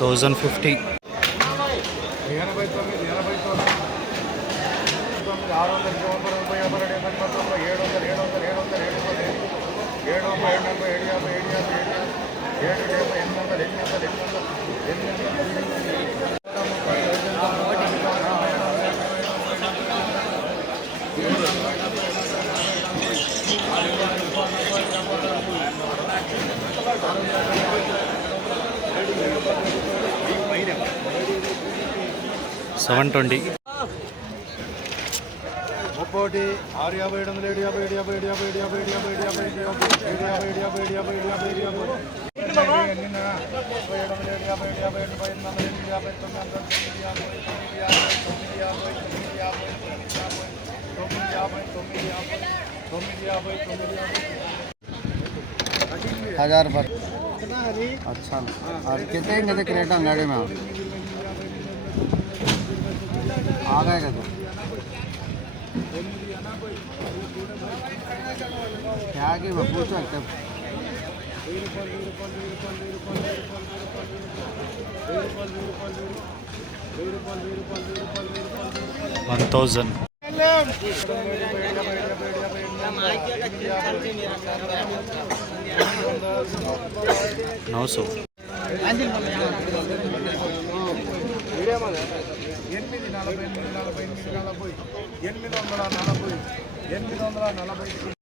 1050. 720. 30 6 50 7 50 7 50 7 50 7 50 1000 पर। अच्छा और कितने गए क्रेटा गाड़ी में आ गए तो क्या कि पूछो 1000. 900. 840 840